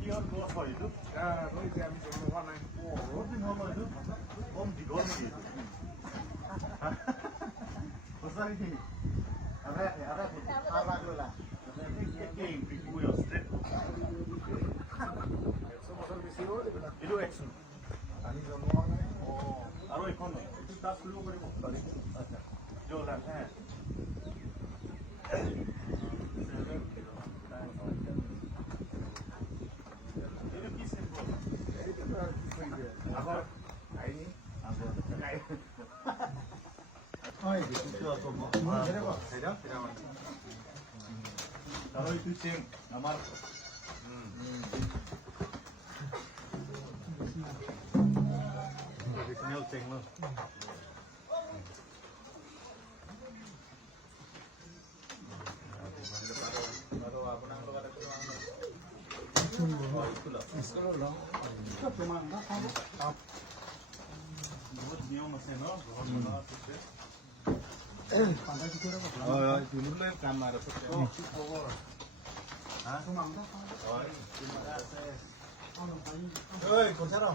কিহত গছ হয় এইটো আমি জন্ম হোৱা নাই বহুত দিন হ'ল এইটো কম দীঘল নেকি সঁচাকৈ এইটো একচোন আমি জন্ম হোৱা নাই আৰু এইখন তাত ফুৰিব পাৰিব আচ্ছা যোলা হ্যাঁ Kalau itu ceng, nomor original ceng lo. Baru apa nang lo kata itu lo. बहुत नियम আছে ন ঘৰ বনোৱা আছে পাঁচটা কি কৰে দুনুলে কাম মাৰ আছে কি খবৰ হা তোমাক হয় আছে ঐ কোথায় ৰ